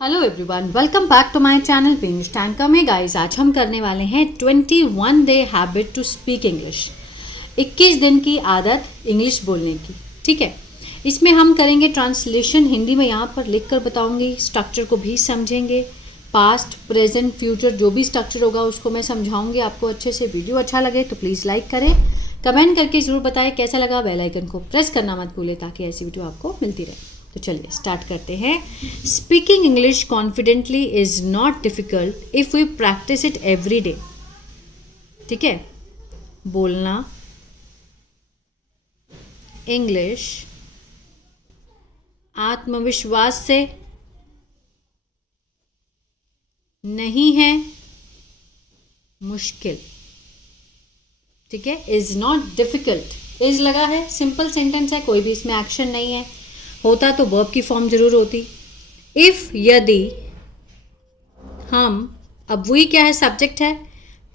Hello everyone, welcome back to my channel pinch tanker में। Guys, आज हम करने वाले हैं 21 day habit to speak English. 21 दिन की आदत इंग्लिश बोलने की। ठीक है, इसमें हम करेंगे ट्रांसलेशन हिंदी में, यहाँ पर लिख कर बताऊँगी। स्ट्रक्चर को भी समझेंगे, पास्ट प्रेजेंट फ्यूचर जो भी स्ट्रक्चर होगा उसको मैं समझाऊंगी आपको अच्छे से। वीडियो अच्छा लगे तो प्लीज़ लाइक करें, कमेंट करके ज़रूर बताएं कैसा लगा। बेल आइकन को प्रेस करना मत भूलें ताकि ऐसी वीडियो आपको मिलती रहे। तो चलिए स्टार्ट करते हैं। Speaking English confidently is not difficult if we practice it every day. ठीक है, बोलना इंग्लिश आत्मविश्वास से नहीं है मुश्किल। ठीक है, इज़ नॉट डिफ़िकल्ट, इज़ लगा है, सिंपल सेंटेंस है, कोई भी इसमें एक्शन नहीं है। होता तो वर्ब की फॉर्म जरूर होती। इफ़ यदि हम, अब वही क्या है, सब्जेक्ट है।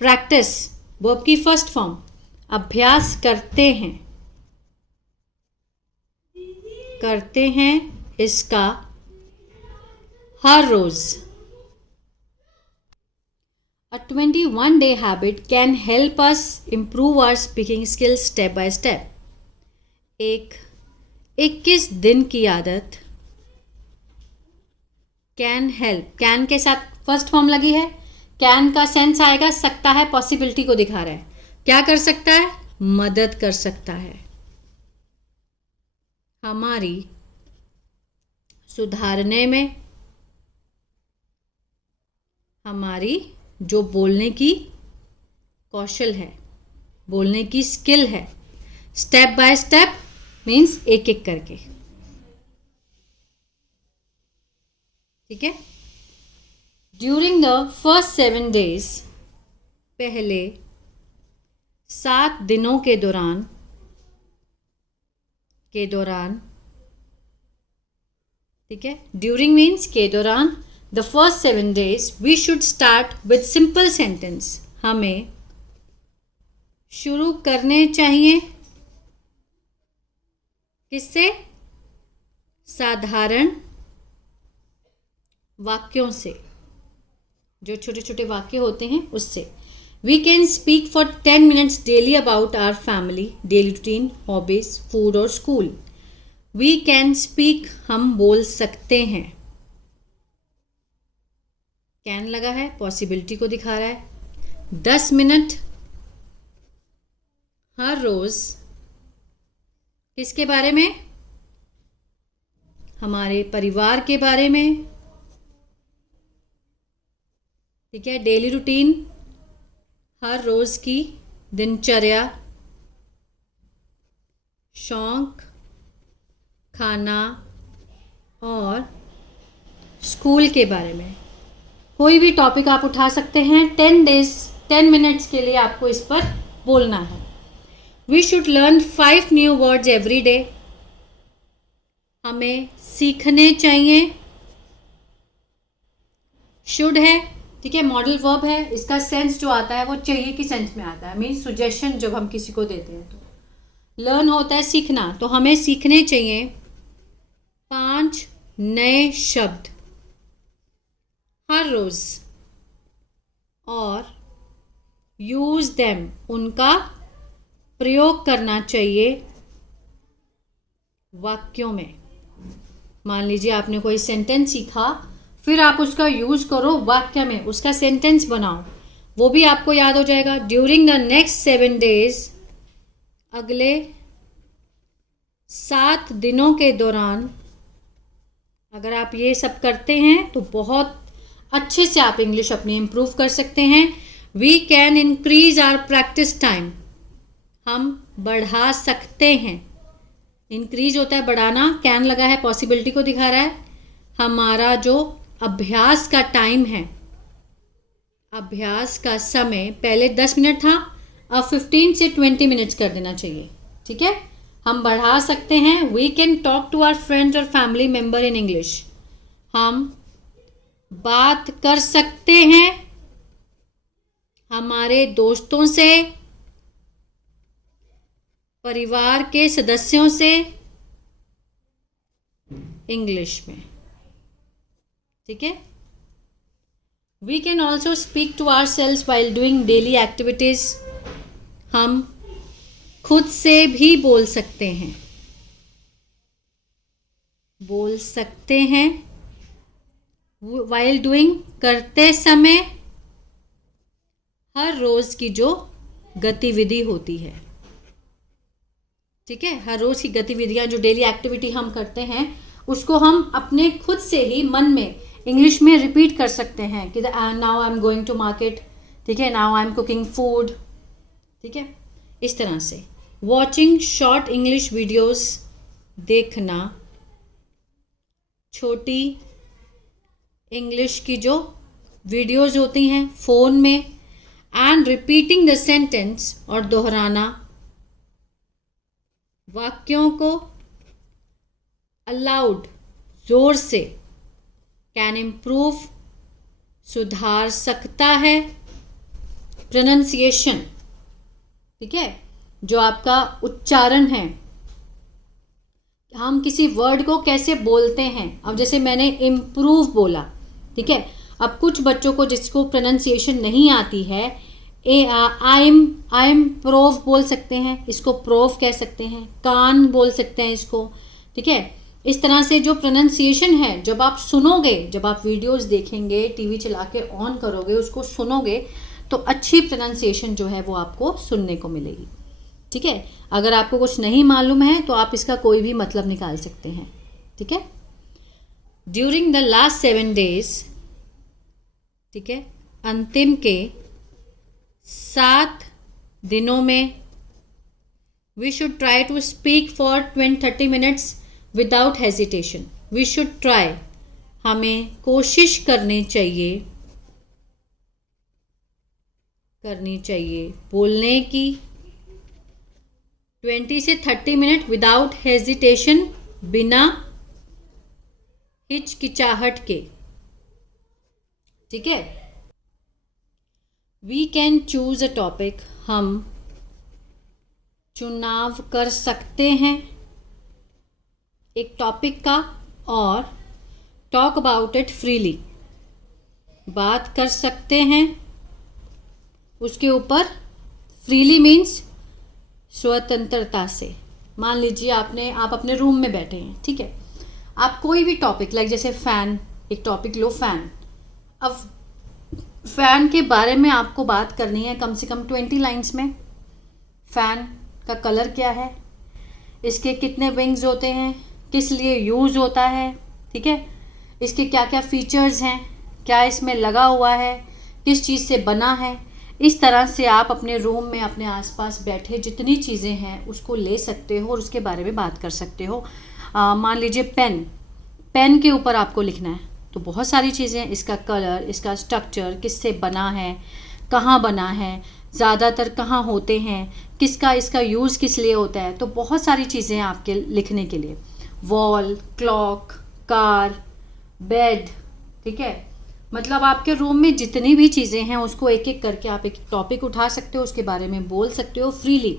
प्रैक्टिस वर्ब की फर्स्ट फॉर्म, अभ्यास करते हैं इसका हर रोज। A 21 day habit can help us improve our speaking skills step by step. एक 21 दिन की आदत कैन हेल्प, कैन के साथ फर्स्ट फॉर्म लगी है। कैन का सेंस आएगा सकता है, पॉसिबिलिटी को दिखा रहा है। क्या कर सकता है? मदद कर सकता है हमारी सुधारने में, हमारी जो बोलने की कौशल है, बोलने की स्किल है। स्टेप बाय स्टेप मीन्स एक एक करके। ठीक है, ड्यूरिंग द फर्स्ट 7 डेज, पहले 7 दिनों के दौरान ठीक है, ड्यूरिंग मीन्स के दौरान, the first 7 days we should start with simple sentence. हमें शुरू करने चाहिए किससे? साधारण वाक्यों से, जो छोटे छोटे वाक्य होते हैं उससे। We can speak for 10 minutes daily about our family, daily routine, hobbies, food और स्कूल। वी कैन स्पीक, हम बोल सकते हैं। कैन लगा है, पॉसिबिलिटी को दिखा रहा है। 10 मिनट हर रोज किसके बारे में? हमारे परिवार के बारे में। ठीक है, डेली रूटीन, हर रोज की दिनचर्या, शौक, खाना और स्कूल के बारे में। कोई भी टॉपिक आप उठा सकते हैं। 10 मिनट्स के लिए आपको इस पर बोलना है। We should learn 5 new words every day. हमें सीखने चाहिए। शुड है, ठीक है, मॉडल वर्ब है। इसका सेंस जो आता है वो चाहिए की सेंस में आता है, मीन्स सुजेशन जब हम किसी को देते हैं तो। लर्न होता है सीखना, तो हमें सीखने चाहिए 5 नए शब्द हर रोज, और यूज देम, उनका प्रयोग करना चाहिए वाक्यों में। मान लीजिए आपने कोई सेंटेंस सीखा, फिर आप उसका यूज करो वाक्य में, उसका सेंटेंस बनाओ, वो भी आपको याद हो जाएगा। ड्यूरिंग द नेक्स्ट 7 डेज, अगले 7 दिनों के दौरान अगर आप ये सब करते हैं तो बहुत अच्छे से आप इंग्लिश अपनी इम्प्रूव कर सकते हैं। We can increase our practice time, हम बढ़ा सकते हैं। इंक्रीज होता है बढ़ाना, कैन लगा है, पॉसिबिलिटी को दिखा रहा है। हमारा जो अभ्यास का टाइम है, अभ्यास का समय पहले 10 मिनट था, अब 15 से 20 मिनट्स कर देना चाहिए। ठीक है, हम बढ़ा सकते हैं। We can talk to our friends और फैमिली मेम्बर इन इंग्लिश, हम बात कर सकते हैं हमारे दोस्तों से, परिवार के सदस्यों से इंग्लिश में। ठीक है। We can also speak to our selves while doing daily activities. हम खुद से भी बोल सकते हैं, बोल सकते हैं वाइल डूइंग, करते समय, हर रोज की जो गतिविधि होती है, ठीक है, हर रोज की गतिविधियां, जो डेली एक्टिविटी हम करते हैं, उसको हम अपने खुद से ही मन में इंग्लिश में रिपीट कर सकते हैं कि now I am going to market, ठीक है, now I am cooking food, ठीक है, इस तरह से। वॉचिंग शॉर्ट इंग्लिश वीडियोस, देखना छोटी इंग्लिश की जो वीडियोस होती हैं फ़ोन में, एंड रिपीटिंग द सेंटेंस, और दोहराना वाक्यों को अलाउड, जोर से, कैन इम्प्रूव, सुधार सकता है, प्रोनाउंसिएशन, ठीक है, जो आपका उच्चारण है, हम किसी वर्ड को कैसे बोलते हैं। अब जैसे मैंने इम्प्रूव बोला, ठीक है, अब कुछ बच्चों को जिसको प्रोनाउंसिएशन नहीं आती है, आई एम प्रोव बोल सकते हैं, इसको प्रोव कह सकते हैं, कान बोल सकते हैं इसको, ठीक है। इस तरह से जो प्रोनाउंसिएशन है, जब आप सुनोगे, जब आप वीडियोस देखेंगे, टीवी चला के ऑन करोगे, उसको सुनोगे, तो अच्छी प्रोनाउंसिएशन जो है वो आपको सुनने को मिलेगी, ठीक है। अगर आपको कुछ नहीं मालूम है तो आप इसका कोई भी मतलब निकाल सकते हैं, ठीक है। ड्यूरिंग द लास्ट 7 days, ठीक है, अंतिम के 7 दिनों में, we should try to speak for 20-30 minutes without hesitation. We should try, हमें कोशिश करनी चाहिए बोलने की 20 से 30 मिनट विदाउट हेजिटेशन, बिना हिचकिचाहट के, ठीक है। We can choose a topic, हम चुनाव कर सकते हैं एक टॉपिक का, और टॉक अबाउट इट फ्रीली, बात कर सकते हैं उसके ऊपर। फ्रीली मीन्स स्वतंत्रता से। मान लीजिए आप अपने रूम में बैठे हैं, ठीक है, आप कोई भी टॉपिक, लाइक जैसे फ़ैन, एक टॉपिक लो फ़ैन। अब फ़ैन के बारे में आपको बात करनी है कम से कम 20 लाइन्स में। फ़ैन का कलर क्या है, इसके कितने विंग्स होते हैं, किस लिए यूज़ होता है, ठीक है, इसके क्या क्या फीचर्स हैं, क्या इसमें लगा हुआ है, किस चीज़ से बना है। इस तरह से आप अपने रूम में अपने आसपास बैठे जितनी चीज़ें हैं उसको ले सकते हो और उसके बारे में बात कर सकते हो। मान लीजिए पेन के ऊपर आपको लिखना है, तो बहुत सारी चीज़ें, इसका कलर, इसका स्ट्रक्चर, किससे बना है, कहाँ बना है, ज़्यादातर कहाँ होते हैं, किसका इसका यूज़ किस लिए होता है, तो बहुत सारी चीज़ें आपके लिखने के लिए। वॉल, क्लॉक, कार, बेड, ठीक है, मतलब आपके रूम में जितनी भी चीज़ें हैं उसको एक एक करके आप एक टॉपिक उठा सकते हो, उसके बारे में बोल सकते हो freely.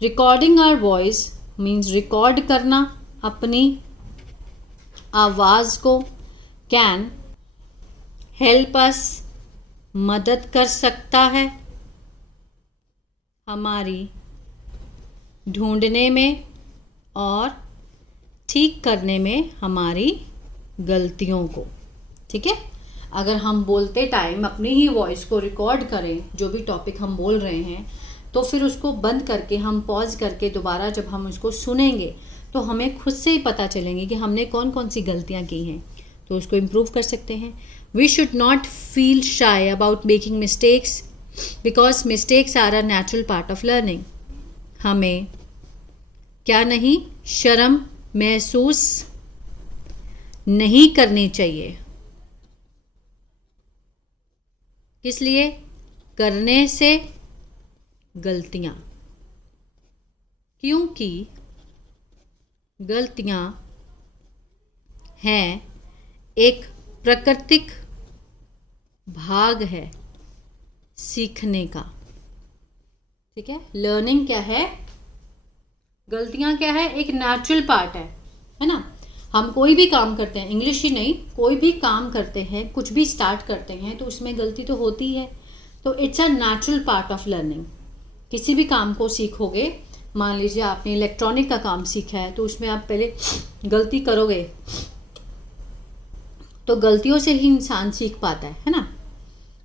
Recording our voice means record करना अपनी आवाज़ को, कैन हेल्प अस, मदद कर सकता है हमारी ढूंढने में और ठीक करने में हमारी गलतियों को, ठीक है। अगर हम बोलते टाइम अपनी ही वॉइस को रिकॉर्ड करें, जो भी टॉपिक हम बोल रहे हैं, तो फिर उसको बंद करके हम पॉज करके दोबारा जब हम उसको सुनेंगे तो हमें खुद से ही पता चलेंगे कि हमने कौन कौन सी गलतियां की हैं, तो उसको इम्प्रूव कर सकते हैं। We should not feel shy about making mistakes because mistakes are a natural part of learning. हमें क्या नहीं, शर्म महसूस नहीं करनी चाहिए। किस लिए? करने से गलतियाँ, क्योंकि गलतियाँ हैं एक प्राकृतिक भाग है सीखने का, ठीक है। लर्निंग क्या है, गलतियाँ क्या है, एक नेचुरल पार्ट है ना। हम कोई भी काम करते हैं, इंग्लिश ही नहीं, कोई भी काम करते हैं, कुछ भी स्टार्ट करते हैं तो उसमें गलती तो होती है। तो it's a natural part of learning. किसी भी काम को सीखोगे, मान लीजिए आपने इलेक्ट्रॉनिक का काम सीखा है तो उसमें आप पहले गलती करोगे, तो गलतियों से ही इंसान सीख पाता है ना।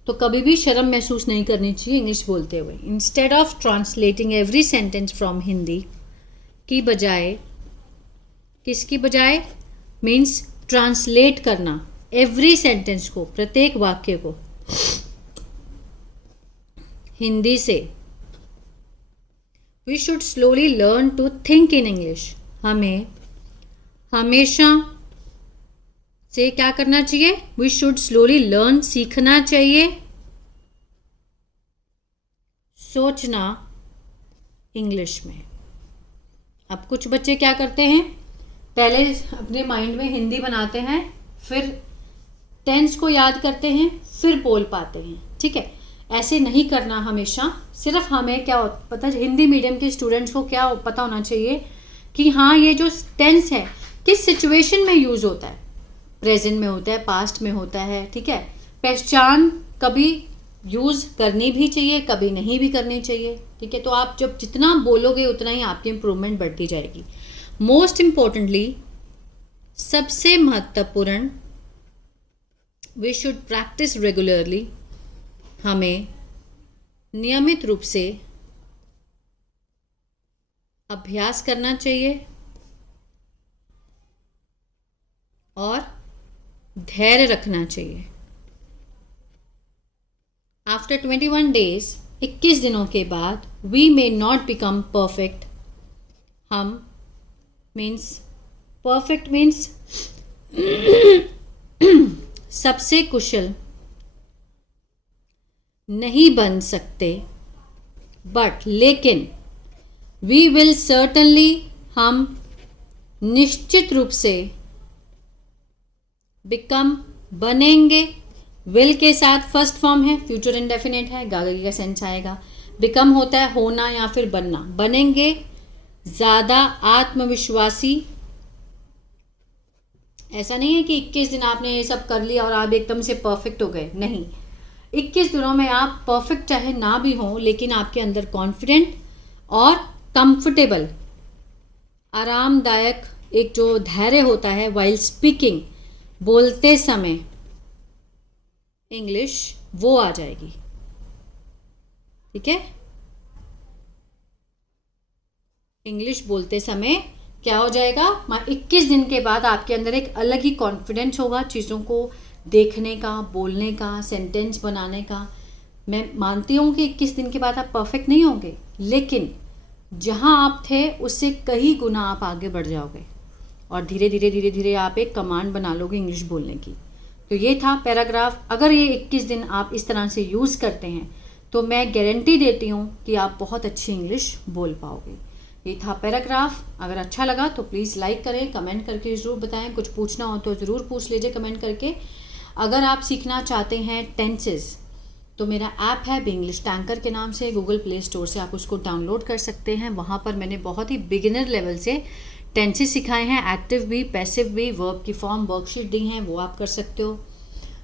तो कभी भी शर्म महसूस नहीं करनी चाहिए इंग्लिश बोलते हुए। Instead of translating every sentence from Hindi की बजाय, किसकी बजाय, मीन्स ट्रांसलेट करना एवरी सेंटेंस को, प्रत्येक वाक्य को हिंदी से, we should slowly learn to think in English. हमें हमेशा से क्या करना चाहिए, वी शुड स्लोली लर्न, सीखना चाहिए, सोचना इंग्लिश में। अब कुछ बच्चे क्या करते हैं, पहले अपने माइंड में हिंदी बनाते हैं, फिर टेंस को याद करते हैं, फिर बोल पाते हैं। ठीक है, ऐसे नहीं करना हमेशा। सिर्फ हमें क्या पता, हिंदी मीडियम के स्टूडेंट्स को क्या पता होना चाहिए कि हाँ ये जो टेंस है किस सिचुएशन में यूज़ होता है, प्रेजेंट में होता है, पास्ट में होता है। ठीक है, पहचान कभी यूज़ करनी भी चाहिए, कभी नहीं भी करनी चाहिए। ठीक है, तो आप जब जितना बोलोगे उतना ही आपकी इम्प्रूवमेंट बढ़ती जाएगी। मोस्ट इम्पोर्टेंटली, सबसे महत्वपूर्ण, वी शुड प्रैक्टिस रेगुलरली। हमें नियमित रूप से अभ्यास करना चाहिए और धैर्य रखना चाहिए। आफ्टर 21 डेज, 21 दिनों के बाद, we may not become perfect. हम मीन्स, परफेक्ट मीन्स सबसे कुशल नहीं बन सकते, बट लेकिन वी विल सर्टनली, हम निश्चित रूप से बिकम, बनेंगे। विल के साथ फर्स्ट फॉर्म है, फ्यूचर इंडेफिनिट है, गागी का सेंस आएगा। बिकम होता है होना या फिर बनना। बनेंगे ज़्यादा आत्मविश्वासी। ऐसा नहीं है कि 21 दिन आपने ये सब कर लिया और आप एकदम से परफेक्ट हो गए, नहीं। 21 दिनों में आप परफेक्ट चाहे ना भी हो, लेकिन आपके अंदर कॉन्फिडेंट और कंफर्टेबल, आरामदायक एक जो धैर्य होता है वाइल स्पीकिंग, बोलते समय इंग्लिश, वो आ जाएगी। ठीक है, इंग्लिश बोलते समय क्या हो जाएगा, 21 दिन के बाद आपके अंदर एक अलग ही कॉन्फिडेंस होगा चीज़ों को देखने का, बोलने का, सेंटेंस बनाने का। मैं मानती हूँ कि 21 दिन के बाद आप परफेक्ट नहीं होंगे, लेकिन जहाँ आप थे उससे कई गुना आप आगे बढ़ जाओगे और धीरे धीरे धीरे धीरे आप एक कमांड बना लोगे इंग्लिश बोलने की। तो ये था पैराग्राफ। अगर ये 21 दिन आप इस तरह से यूज़ करते हैं तो मैं गारंटी देती हूँ कि आप बहुत अच्छी इंग्लिश बोल पाओगे। ये था पैराग्राफ। अगर अच्छा लगा तो प्लीज़ लाइक करें, कमेंट करके ज़रूर बताएं। कुछ पूछना हो तो ज़रूर पूछ लीजिए कमेंट करके। अगर आप सीखना चाहते हैं टेंसेस, तो मेरा ऐप है बी इंग्लिश टैंकर के नाम से, गूगल प्ले स्टोर से आप उसको डाउनलोड कर सकते हैं। वहाँ पर मैंने बहुत ही बिगिनर लेवल से टेंसेस सिखाए हैं, एक्टिव भी, पैसिव भी, वर्ब की फॉर्म वर्कशीट दी हैं, वो आप कर सकते हो।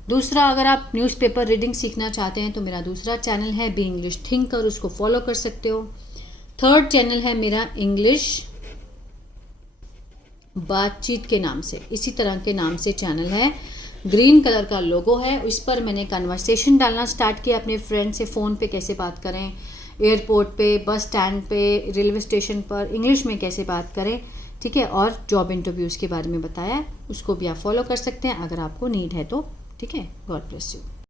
दूसरा, अगर आप न्यूज़पेपर रीडिंग सीखना चाहते हैं तो मेरा दूसरा चैनल है बी इंग्लिश थिंकर, उसको फॉलो कर सकते हो। थर्ड चैनल है मेरा इंग्लिश बातचीत के नाम से, इसी तरह के नाम से चैनल है। ग्रीन कलर का लोगो है, उस पर मैंने कन्वर्सेशन डालना स्टार्ट किया अपने फ्रेंड से, फ़ोन पे कैसे बात करें, एयरपोर्ट पे, बस स्टैंड पे, रेलवे स्टेशन पर इंग्लिश में कैसे बात करें। ठीक है, और जॉब इंटरव्यूज़ के बारे में बताया, उसको भी आप फॉलो कर सकते हैं अगर आपको नीड है तो। ठीक है, गॉड ब्लेस यू।